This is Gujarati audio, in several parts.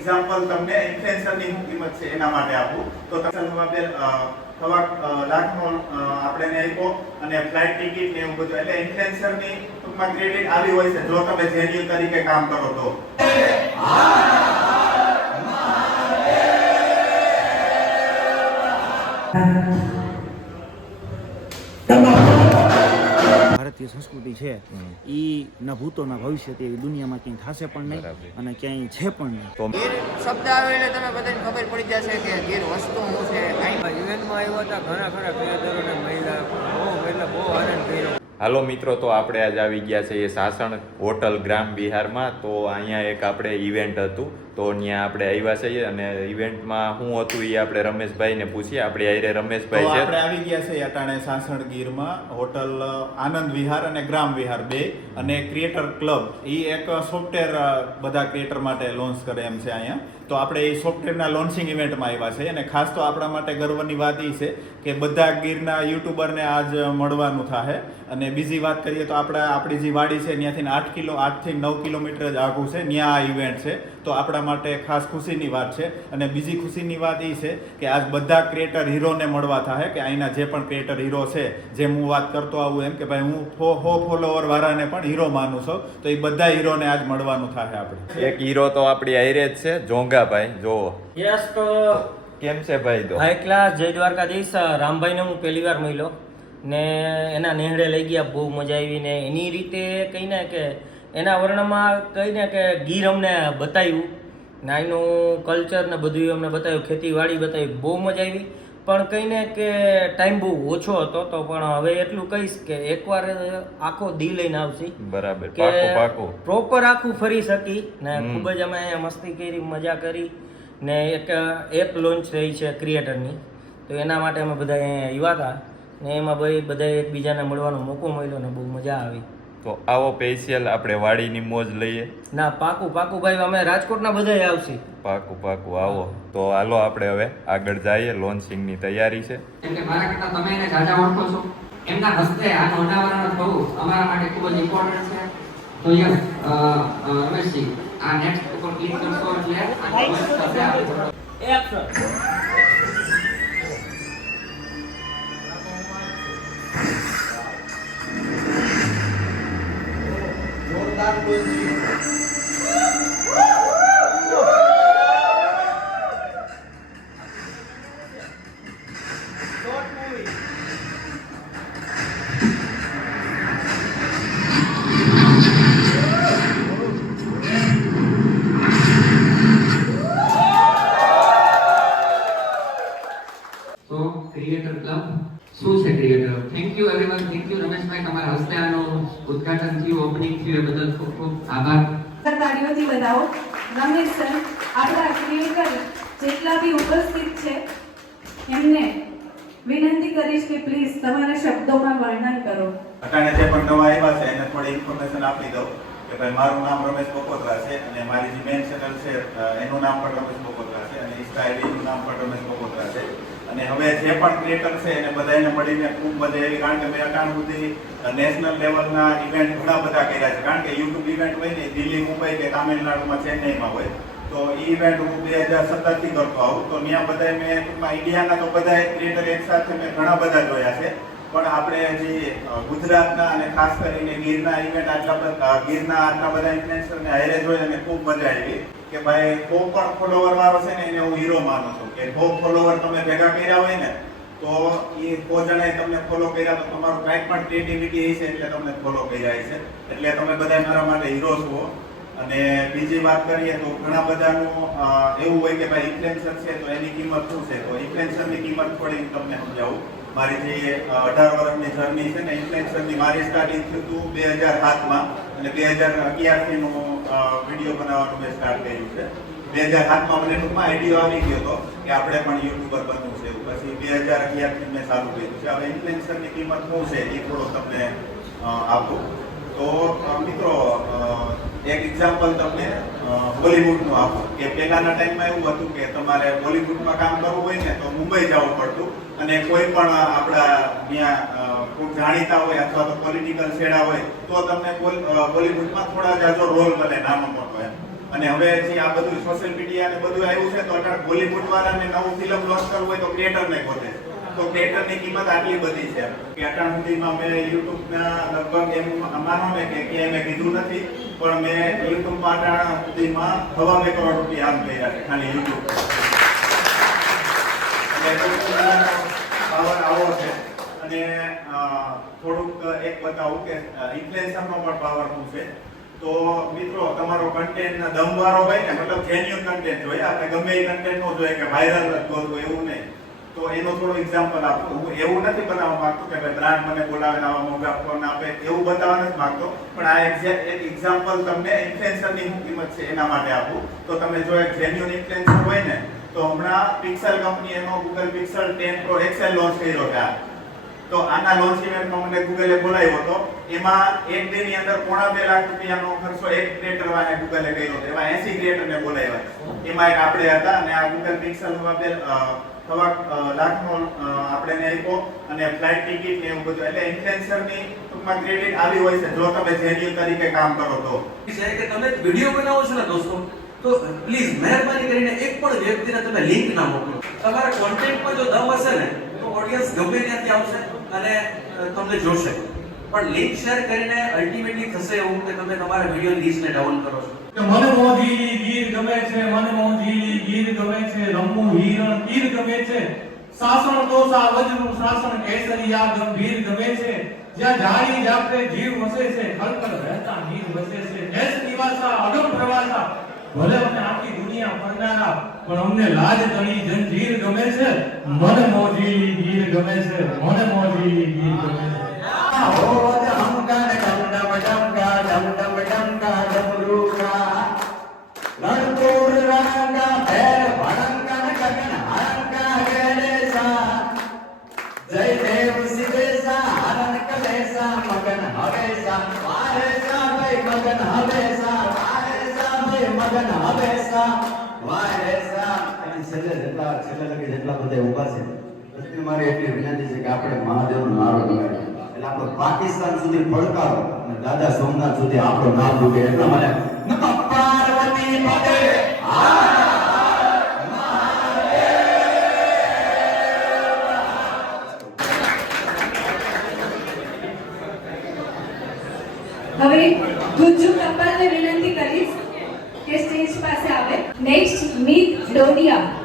એક્ઝામ્પલ તમને ઇન્ફ્લુએન્સરની કિંમત છે એના માટે આપું. તો તમે બેન સવા લાખનો આપણે આપ્યો અને ફ્લાઇટ ટિકિટ ને એવું બધું. એટલે ઇન્ફ્લુએન્સરની ટૂંકમાં ક્રેડિટ આવી હોય છે, જો તમે જેન્યુઅલ તરીકે કામ કરો તો. ભારતીય સંસ્કૃતિ છે એ ન ભૂતો ના ભવિષ્ય તે દુનિયામાં ક્યાંય થશે પણ નહીં અને ક્યાંય છે પણ નહીં. તો ગીર શબ્દ આવે એટલે તમે બધાને ખબર પડી જશે કે ગીર વસ્તુ શું છે ઇવેન્ટમાં આવ્યા હતા ઘણા ખરા ક્રિયાદારોને મહિલા. બહુ એટલે બહુ આનંદ કર્યો. હાલો મિત્રો તો આપણે આજ આવી ગયા છે એ સાસણ હોટલ ગ્રામ બિહારમાં. તો અહીંયા એક આપણે ઇવેન્ટ હતું. તો ત્યાં આપણે આવ્યા છીએ અને ઇવેન્ટમાં શું હતું એ આપણે રમેશભાઈને પૂછીએ. આપણે આયરે રમેશભાઈ રમેશભાઈ આપણે આવી ગયા છે અટાણે સાસણ ગીરમાં હોટલ આનંદ વિહાર અને ગ્રામ વિહાર બે અને ક્રિએટર ક્લબ. એ એક સોફ્ટવેર બધા ક્રિએટર માટે લોન્ચ કરે એમ છે અહીંયા. તો આપણે એ સોફ્ટવેરના લોન્ચિંગ ઇવેન્ટમાં આવ્યા છે અને ખાસ તો આપણા માટે ગર્વની વાત એ છે કે બધા ગીરના યુટ્યુબરને આજ મળવાનું થાય અને બીજી વાત કરીએ તો આપણે આપણી જે વાડી છે ત્યાંથી આઠ કિલો આઠથી નવ કિલોમીટર જ આઘું છે. ત્યાં આ ઇવેન્ટ છે. તો આપણા માટે ખાસ ખુશીની વાત છે. અને બીજી ખુશીની વાત એ છે કે આજ બધા ક્રિએટર હીરોને મળવા થાય કે અહીંના જે પણ ક્રિએટર હીરો છે જેમ હું વાત કરતો આવું એમ કે ભાઈ હું હો હો ફોલોવર વાળાને પણ હીરો માનું છું તો એ બધા હીરોને આજ મળવાનું થાય આપણે. એક હીરો તો આપણી આયરે જ છે જોંગાભાઈ જોવો યસ તો કેમ છે ભાઈ તો? હાઈ ક્લાસ જય દ્વારકાધીશ રામભાઈને હું પહેલી વાર મળ્યો. ને એના નેહડે લઈ ગયા બહુ મજા આવી ને એની રીતે કહીને કે એના વર્ણમાં કહીને કે ગીર અમને બતાવ્યું. ને અહીંનું કલ્ચર ને બધું અમને બતાવ્યું ખેતીવાડી બતાવી બહુ મજા આવી. પણ કહીને કે ટાઈમ બહુ ઓછો હતો તો પણ હવે એટલું કહીશ કે એકવાર આખો દી લઈને આવશે. બરાબર કે પ્રોપર આખું ફરી શકી ને ખૂબ જ અમે મસ્તી કરી મજા કરી ને એક એપ લોન્ચ રહી છે ક્રિએટરની તો એના માટે અમે બધા અહીંયા આવ્યા હતા ને એમાં ભાઈ બધા એકબીજાને મળવાનો મોકો મળ્યો ને બહુ મજા આવી. તો આવો સ્પેશિયલ આપણે વાડીની મોજ લઈએ. ના પાકું પાકું ભાઈ અમે રાજકોટના બધાય આવશે. પાકું પાકું આવો. તો હાલો આપણે હવે આગળ જઈએ લોન્ચિંગની તૈયારી છે. કેમ કે મારા કરતા તમે એને જાજા ઓળખો છો? એમના હસ્તે આ અનાવરણ થવું અમારા માટે ખૂબ જ ઇમ્પોર્ટન્ટ છે. તો યસ રમેશજી આ નેક્સ્ટ ઉપર ક્લિક કરશો એટલે આ ઉદ્ઘાટન થયું ઓપનિંગ થયું એ બદલ ખૂબ ખૂબ આભાર. તાળીઓથી બતાવો રમેશ સર આપણા ક્રિએટર જેટલા બી ઉપસ્થિત છે એમને વિનંતી કરીશ કે પ્લીઝ તમારા શબ્દોમાં વર્ણન કરો. અટાણે જે પણ નવા આવ્યા છે એને થોડી ઇન્ફોર્મેશન આપી દઉં કે ભાઈ મારું નામ રમેશ બકોત્રા છે અને મારી જે મેન ચેનલ છે એનું નામ પણ રમેશ બકોત્રા છે અને ઇન્સ્ટા આઈડીનું નામ પણ રમેશ બકોત્રા છે. અને હવે જે પણ ક્રિએટર છે એને બધાને મળીને ખૂબ મજા આવી. કારણ કે મેં અટાણ સુધી નેશનલ લેવલના ઇવેન્ટ ઘણા બધા કર્યા છે. કારણ કે યુટ્યુબ ઇવેન્ટ હોય ને, દિલ્હી, મુંબઈ કે તામિલનાડુમાં, ચેન્નઈમાં હોય. તો એ ઇવેન્ટ હું બે હજાર સત્તરથી કરતો આવું. તો ત્યાં બધા મેં ટૂંકમાં ઇન્ડિયાના તો બધા ક્રિએટર એક સાથે મેં ઘણા બધા જોયા છે. પણ આપણે જે ગુજરાતના અને ખાસ કરીને ગીરના ઇવેન્ટ આટલા બધા ગીરના આટલા બધા ઇન્ફ્લુએન્સરને હારે જોઈ અને ખૂબ મજા આવી કે ભાઈ કોઈ પણ ફોલોવર વાળો છે ને એને હું હીરો માનું છું. કે બહુ ફોલોવર તમે ભેગા કર્યા હોય ને, તો એ કો જણાએ તમને ફોલો કર્યા તો તમારું કાંઈક પણ ક્રિએટિવિટી હશે એટલે તમને ફોલો કર્યા છે એટલે તમે બધા મારા માટે હીરો છો. અને બીજી વાત કરીએ તો ઘણા બધાનું એવું હોય કે ભાઈ ઇન્ફ્લુએન્સર છે તો એની કિંમત શું છે? તો ઇન્ફ્લુએન્સરની કિંમત થોડી તમને સમજાવું. મારી જે અઢાર વર્ષની જર્ની છે ને ઇન્ફ્લુએન્સરની મારી સ્ટાર્ટિંગ થયું હતું બે હજાર સાતમાં અને બે હજાર અગિયારથી હું વીડિયો બનાવવાનું મેં સ્ટાર્ટ કર્યું છે. બે હજાર સાતમાં મને ટૂંકમાં આઈડિયો આવી ગયો હતો કે આપણે પણ યુટ્યુબર બનવું છે પછી બે હજાર અગિયારથી મેં ચાલુ કર્યું છે. હવે ઇન્ફ્લુએન્સરની કિંમત શું છે, એ થોડો તમને આપું. તો મિત્રો એક એક્ઝામ્પલ તમને બોલિવૂડનું આપું. કે પહેલાના ટાઈમમાં એવું હતું કે તમારે બોલિવૂડમાં કામ કરવું હોય ને તો મુંબઈ જવું પડતું અને કોઈ પણ આપણા ત્યાં ખૂબ જાણીતા હોય અથવા તો પોલિટિકલ છેડા હોય, તો તમને બોલિવૂડમાં થોડા જાજો રોલ મળે નાનો મોટો એમ. અને હવે જે આ બધું સોશિયલ મીડિયા ને બધું આવ્યું છે, તો અત્યારે બોલીવુડ વાળાને નવું ફિલ્મ લોન્ચ કરવું હોય તો ક્રિએટરને ગોતે. તો ક્રિએટરની કિંમત આટલી બધી છે. કે અત્યાર સુધીમાં મેં યુટ્યુબના લગભગ એમ માનો ને કે ક્યાંય મેં કીધું નથી. પણ મેં યુટ્યુબમાં પાટાણા સુધીમાં હવા બે કરોડ રૂપિયા આમ કર્યા છે, ખાલી યુટ્યુબ પાવર આવો છે. અને થોડુંક એક બતાવું કે પણ પાવર છે? તો મિત્રો, તમારો કન્ટેન્ટ દમવાળો હોય ને, મતલબ જેન્યુઅન કન્ટેન્ટ જોઈએ આપણે ગમે એ કન્ટેન્ટ નો જોઈએ કે વાયરલ જ ગોતવું, એવું નહીં. તો એનો થોડો એક્ઝામ્પલ આપું. હું એવું નથી બનાવવા માંગતો કે ભાઈ બ્રાન્ડ મને બોલાવે આવા મોંઘા ફોન આપે, એવું બતાવવા નથી માંગતો. પણ આ એક એક્ઝામ્પલ તમને ઇન્ફ્લુએન્સરની શું કિંમત છે એના માટે આપું. તો તમે જો એક જેન્યુઅન ઇન્ફ્લુએન્સર હોય ને, તો હમણાં પિક્સેલ કંપની એનો Google Pixel ten pro XL launch કર્યો હતા તો આના લોન્ચ ઇવેન્ટમાં મને ગૂગલે બોલાવ્યો હતો. એમાં એક day ની અંદર પોણા બે લાખ રૂપિયાનો ખર્ચો એક ક્રિએટર વાને ગૂગલે કર્યો હતો. એમાં એસી ક્રિએટરને બોલાવ્યા એમાં એક આપણે હતા અને આ ગૂગલ પિક્સેલ બે અ, લાખનો આપણે આપ્યો અને ફ્લાઇટ ટિકિટ ને એવું બધું. એટલે ઇન્ફ્લુએન્સરની ટૂંકમાં ક્રેડિટ આવી હોય છે જો તમે જેન્યુઅલ તરીકે કામ કરો તો. છે કે તમે વીડિયો બનાવો છો ને દોસ્તો તો પ્લીઝ મહેરબાની કરીને એક પણ વ્યક્તિને તમે લિંક ના મોકલો. તમારા કોન્ટેન્ટમાં જો દમ હશે ને તો ઓડિયન્સ ગમે ત્યાંથી આવશે અને તમને જોશે. પણ લિંક શેર કરીને અલ્ટિમેટલી થશે એવું કે તમે તમારા વીડિયો ને ડાઉન કરો છો. મને મોદી ગીર ગમે છે મને હિરણ તીર ગમે છે શાસન દોષા વજનું શાસન કેસરિયા ગંભીર ગમે છે જ્યાં જાળી જાપે જીવ વસે છે ખલખલ રહેતા નીર વસે છે દેશ નિવાસા અગમ પ્રવાસા ભલે અમને આખી દુનિયા ફરનારા પણ અમને લાજ તણી જંજીર ગમે છે। મને મોજી ગીર ગમે છે, મને મોજી ગીર ગમે છે। કે આપણે મહાદેવનો નારો એટલે આપણે પાકિસ્તાન સુધી પડકારો અને દાદા સોમનાથ સુધી આપણો નામ ડૂબે એટલા માટે હવે ગુજ્જુ કપલને વિનંતી કરીશ કે સ્ટેજ પાસે આવે. નેક્સ્ટ મીત ડોડિયા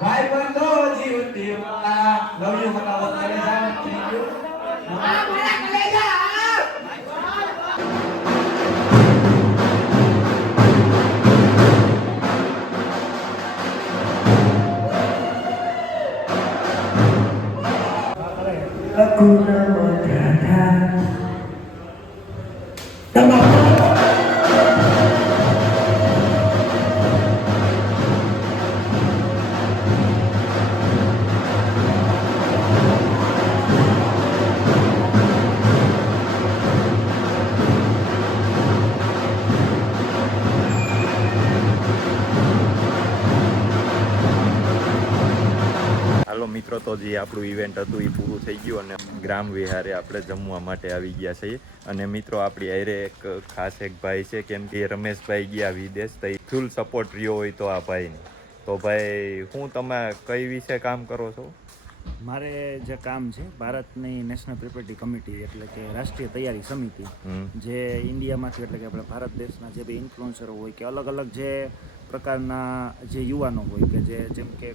ભાઈ બંધો જીવતી વાલા લવ યુ મતા વતરે જાન થેન્ક યુ હાલો મિત્રો તો જે આપણું ઇવેન્ટ હતું એ પૂરું થઈ ગયું અને ગ્રામ વિહારે આપણે જમવા માટે આવી ગયા છીએ. અને મિત્રો આપણી હારે એક ખાસ એક ભાઈ છે કેમ કે રમેશભાઈ ગયા વિદેશ તો ફૂલ સપોર્ટ રહ્યો હોય તો આ ભાઈને. તો ભાઈ હું તમે કઈ વિશે કામ કરો છો? મારે જે કામ છે ભારતની નેશનલ પ્રિપેરિટી કમિટી એટલે કે રાષ્ટ્રીય તૈયારી સમિતિ જે ઇન્ડિયામાંથી એટલે કે આપણે ભારત દેશના જે બી ઇન્ફ્લુઅન્સરો હોય કે અલગ અલગ જે પ્રકારના જે યુવાનો હોય કે જે જેમ કે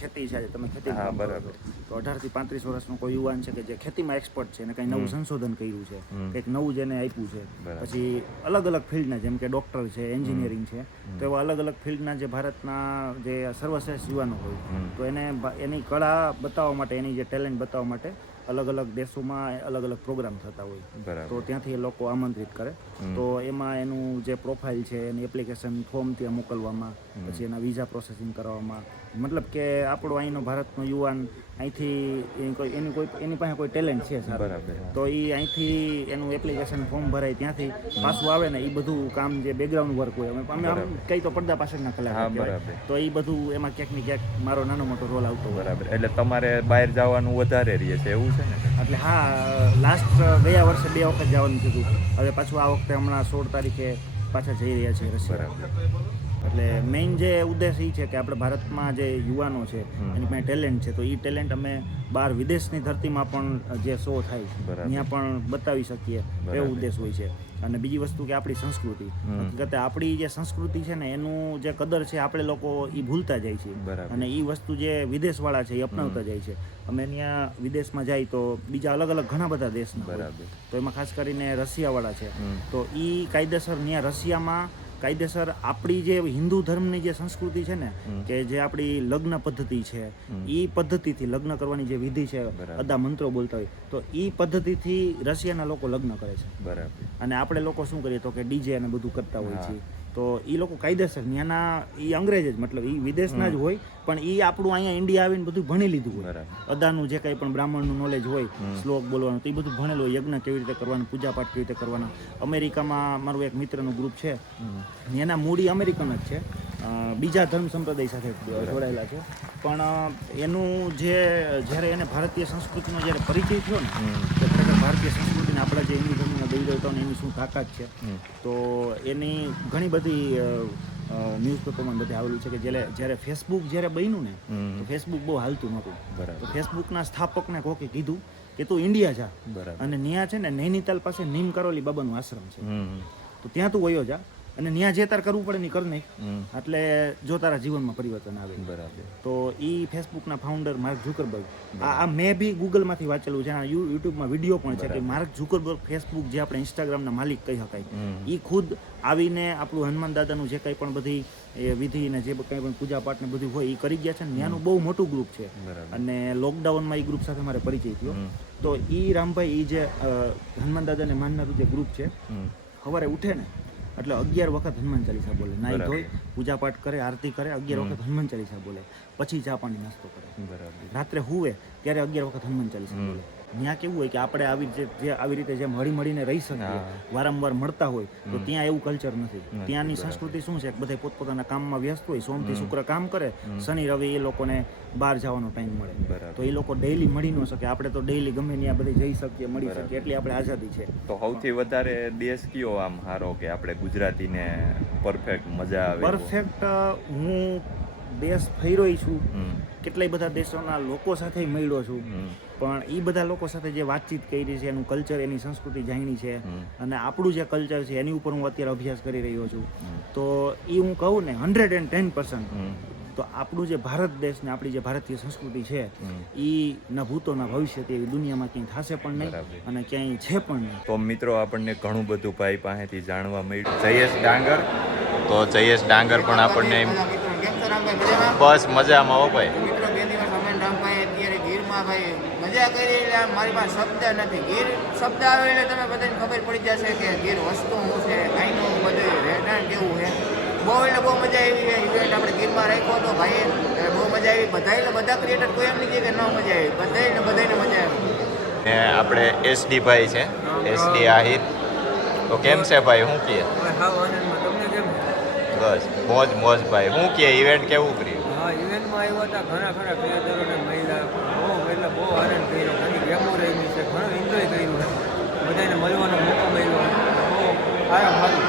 ખેતી છે તમે ખેતી હા, બરાબર. તો અઢારથી પાંત્રીસ વર્ષનો કોઈ યુવાન છે કે જે ખેતીમાં એક્સપર્ટ છે અને કંઈ નવું સંશોધન કર્યું છે કંઈક નવું જેને આપ્યું છે. પછી અલગ અલગ ફિલ્ડના જેમ કે ડૉક્ટર છે એન્જિનિયરિંગ છે તો એવા અલગ અલગ ફિલ્ડના જે ભારતના જે સર્વશ્રેષ્ઠ યુવાનો હોય તો એને એની કળા બતાવવા માટે એની જે ટેલેન્ટ બતાવવા માટે અલગ અલગ દેશોમાં અલગ અલગ પ્રોગ્રામ થતા હોય. તો ત્યાંથી એ લોકો આમંત્રિત કરે. તો એમાં એનું જે પ્રોફાઇલ છે એની એપ્લિકેશન ફોર્મ ત્યાં મોકલવામાં પછી એના વિઝા પ્રોસેસિંગ કરવામાં મતલબ કે આપણો અહીંનો ભારતનો યુવાન અહીંથી એની કોઈ એની કોઈ એની પાસે કોઈ ટેલેન્ટ છે સર. તો એ અહીંથી એનું એપ્લિકેશન ફોર્મ ભરાય ત્યાંથી પાછું આવે ને એ બધું કામ જે બેકગ્રાઉન્ડ વર્ક હોય. અમે અમે આમ કઈ તો પડદા પાછળના કલાકાર. તો એ બધું એમાં ક્યાંક ને ક્યાંક મારો નાનો મોટો રોલ આવતો બરાબર. એટલે તમારે બહાર જવાનું વધારે રહે છે એવું છે ને? એટલે હા લાસ્ટ ગયા વર્ષે બે વખત જવાનું થયું હવે પાછું આ વખતે હમણાં સોળ તારીખે પાછા જઈ રહ્યા છે રશિયા. બરાબર. એટલે મેઇન જે ઉદ્દેશ એ છે કે આપણે ભારતમાં જે યુવાનો છે એની પાસે ટેલેન્ટ છે તો એ ટેલેન્ટ અમે બહાર વિદેશની ધરતીમાં પણ જે શો થાય. ત્યાં પણ બતાવી શકીએ એવો ઉદ્દેશ હોય છે. અને બીજી વસ્તુ કે આપણી સંસ્કૃતિ. હકીકતે આપણી જે સંસ્કૃતિ છે ને એનું જે કદર છે આપણે લોકો એ ભૂલતા જાય છે. અને એ વસ્તુ જે વિદેશવાળા છે એ અપનાવતા જાય છે. અમે ત્યાં વિદેશમાં જાય તો બીજા અલગ અલગ ઘણા બધા દેશના બરાબર. તો એમાં ખાસ કરીને રશિયાવાળા છે. તો એ કાયદેસર ત્યાં રશિયામાં કાયદેસર આપણી જે હિન્દુ ધર્મની જે સંસ્કૃતિ છે ને કે જે આપણી લગ્ન પદ્ધતિ છે એ પદ્ધતિથી લગ્ન કરવાની જે વિધિ છે બધા અદા મંત્રો બોલતા હોય તો એ પદ્ધતિથી રશિયાના લોકો લગ્ન કરે છે. બરાબર. અને આપણે લોકો શું કરીએ તો કે ડીજે અને બધું કરતા હોય. છે તો એ લોકો કાયદેસર ત્યાંના એ અંગ્રેજ જ મતલબ એ વિદેશના જ હોય પણ એ આપણું અહીંયા ઇન્ડિયા આવીને બધું ભણી લીધું હોય. અદાનું જે કંઈ પણ બ્રાહ્મણનું નોલેજ હોય શ્લોક બોલવાનું તો એ બધું ભણેલું હોય યજ્ઞ કેવી રીતે કરવાનું પૂજાપાઠ કેવી રીતે કરવાના. અમેરિકામાં મારું એક મિત્રનું ગ્રુપ છે. એના મૂડી અમેરિકન જ છે. બીજા ધર્મ સંપ્રદાય સાથે જોડાયેલા છે. પણ એનું જે જ્યારે એને ભારતીય સંસ્કૃતિનો જ્યારે પરિચય થયો ને તો ખરેખર ભારતીય સંસ્કૃતિને આપણા જે હિન્દુ ધર્મના દૈવતાઓને એની શું તાકાત છે તો એની ઘણી બધી ન્યૂઝપેપરમાં બધે આવેલું છે કે જ્યારે જ્યારે ફેસબુક જ્યારે બન્યું ને તો ફેસબુક બહુ હાલતું નહોતું. બરાબર. ફેસબુકના સ્થાપકને કોકે કીધું કે તું ઇન્ડિયા જા. બરાબર. અને ત્યાં છે ને નૈનીતાલ પાસે નીમ કરોલી બાબાનું આશ્રમ છે. તો ત્યાં તું વયો જા. અને ત્યાં જે તાર કરવું પડે ને કર નાખ. એટલે જો તારા જીવનમાં પરિવર્તન આવે. બરાબર. તો એ ફેસબુકના ફાઉન્ડર માર્ક ઝુકરબર્ગ આ મેં બી ગૂગલમાંથી વાંચેલું છે યુટ્યુબમાં વીડિયો પણ છે કે માર્ક ઝુકરબર્ગ ફેસબુક જે આપણે ઇન્સ્ટાગ્રામના માલિક કહી શકાય. એ ખુદ આવીને આપણું હનુમાન દાદાનું જે કંઈ પણ બધી એ વિધિ ને જે કંઈ પણ પૂજા પાઠ ને બધું હોય એ કરી ગયા છે ને ત્યાંનું બહુ મોટું ગ્રુપ છે. અને લોકડાઉનમાં એ ગ્રુપ સાથે મારે પરિચય થયો. તો એ રામભાઈ એ જે હનુમાન દાદાને માનનારું જે ગ્રુપ છે સવારે ઉઠે ને એટલે અગિયાર વખત હનુમાન ચાલીસા બોલે નાઈ. ધોઈ પૂજા પાઠ કરે આરતી કરે અગિયાર વખત હનુમાન ચાલીસા બોલે પછી ચા પાણી નાસ્તો કરે. બરાબર. રાત્રે હુવે ત્યારે અગિયાર વખત હનુમાન ચાલીસા બોલે. ત્યાં કેવું હોય કે આપણે આવી જે જે આવી રીતે જેમ હળી મળીને રહી શકીએ વારંવાર મળતા હોય તો ત્યાં એવું કલ્ચર નથી. ત્યાંની સંસ્કૃતિ શું છે? બધા પોતપોતાના કામમાં વ્યસ્ત હોય સોમથી શુક્ર કામ કરે શનિ રવિ એ લોકોને બહાર જવાનો ટાઈમ મળે. તો એ લોકો ડેઈલી મળી ન શકે. આપણે તો ડેઈલી ગમે ત્યાં બધે જઈ શકીએ મળી. શકીએ એટલી આપણે આઝાદી છે. તો સૌથી વધારે દેશ કયો આમ હારો કે આપણે ગુજરાતીને પરફેક્ટ મજા આવે પરફેક્ટ હું દેશ ફર્યો છું. કેટલાય બધા દેશોના લોકો સાથે મળ્યો છું. પણ એ બધા લોકો સાથે જે વાતચીત કરી છે એનું કલ્ચર એની સંસ્કૃતિ જાણી છે. અને આપણું જે કલ્ચર છે એની ઉપર હું અત્યારે અભ્યાસ કરી રહ્યો છું. તો એ હું કહું ને હંડ્રેડ એન્ડ ટેન પર્સન્ટ તો આપણું જે ભારત દેશ ને આપણી જે ભારતીય સંસ્કૃતિ છે એ ન ભૂતો ના ભવિષ્ય એવી દુનિયામાં ક્યાંય થશે પણ નહીં. અને ક્યાંય છે પણ નહીં. તો મિત્રો આપણને ઘણું બધું ભાઈ પાસેથી જાણવા મળ્યું. જયેશ ડાંગર. તો જયેશ ડાંગર પણ આપણને બસ મજામાં હો ભાઈ. મિત્રો બે દિવસ અમે ને રામભાઈ અત્યારે ગીરમાં ભાઈ મજા કરી એટલે આમ મારી પાસે શબ્દ નથી. ગીર શબ્દ આવે એટલે તમે બધાને ખબર પડી જશે કે ગીર વસ્તુ શું છે કાંઈનું બધું રહેઠાણ કેવું છે. બહુ એટલે બહુ મજા આવી છે ઇવેન્ટ આપણે ગીરમાં રાખ્યો હતો ભાઈ બહુ મજા આવી. બધા એટલે બધા ક્રિએટર કોઈ એમ નહીં કે ન મજા આવી. બધાને બધાને મજા આવી. ને આપણે એસડી ભાઈ છે. એસડી આહિર. તો કેમ છે ભાઈ હું કહે? બસ, મોજ મોજ ભાઈ. હું કહે ઇવેન્ટ કેવું કર્યું? હા ઇવેન્ટમાં આવ્યા હતા ઘણા ખરા ક્રિએટરોને મહિલા. બહુ, એટલે બહુ આનંદ કર્યો. ઘણી ગેમો રમી છે, ઘણું એન્જોય કર્યું બધાને મળવાનો મોકો મળ્યો. બહુ સારું.